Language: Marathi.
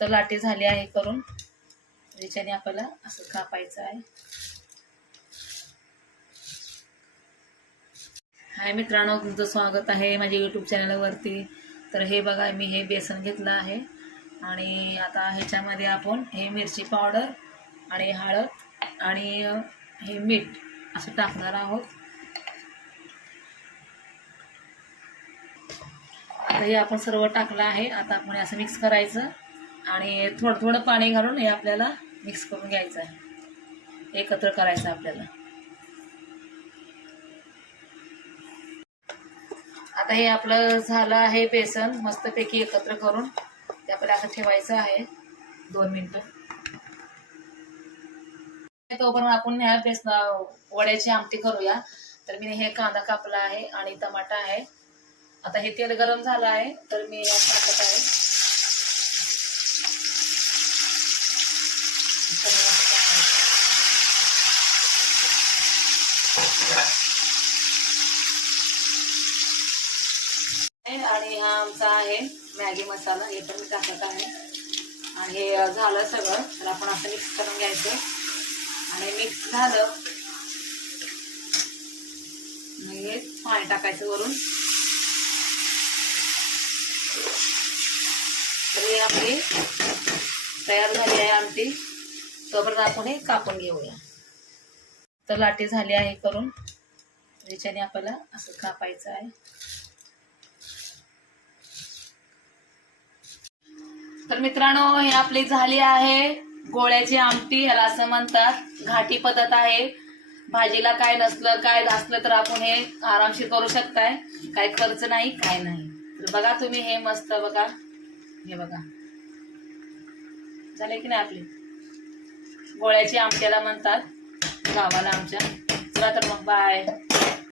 तर लाटी झाली आहे करून, याच्याने आपल्याला असं कापायचं आहे. हाय मित्रांनो, तुमचं स्वागत आहे माझ्या यूट्यूब चॅनलवरती. तर हे बघा, मी हे बेसन घेतलं आहे आणि आता ह्याच्यामध्ये आपण हे मिरची पावडर आणि हळद आणि हे मीठ असं टाकणार आहोत. आता हे आपण सर्व टाकलं आहे. आता आपण असं मिक्स करायचं आणि थोडं थोडं पाणी घालून हे आपल्याला मिक्स करून घ्यायचं आहे, एकत्र करायचं आपल्याला. आता हे आपलं झालं आहे बेसन मस्तपैकी एकत्र करून. ते आपल्याला असं ठेवायचं आहे 2 मिनिटं. तोपर्यंत आपण ह्या बेसन वड्याची आमटी करूया. तर मी हे कांदा कापला आहे आणि टमाटा आहे. आता हे तेल गरम झालं आहे तर मी टाकत आहे. आणि हा आमचा आहे मॅगी मसाला, हे पण मी टाकत आहे. आणि हे झालं सगळं तर आपण असं मिक्स करून घ्यायचं. आणि मिक्स झालं हे पाणी टाकायचं वरून. तर हे आपली तयार झाली आहे आमटी. तोपर्यंत आपण हे कापून घेऊया. तर लाटी झाली आहे करून, याच्याने आपल्याला असं कापायचं आहे. तर मित्रांनो, हे आपली झाली आहे गोळ्याची आमटी. याला असं म्हणतात, घाटी पद्धत आहे. भाजीला काय नसलं काय असलं तर आपण हे आरामशीर करू शकताय, काय खर्च नाही काय नाही. तर बघा तुम्ही हे मस्त बघा, हे बघा झाले की नाही. आपली गोळ्याची आमट्याला म्हणतात गावाला आमच्या. चला तर मग बाय.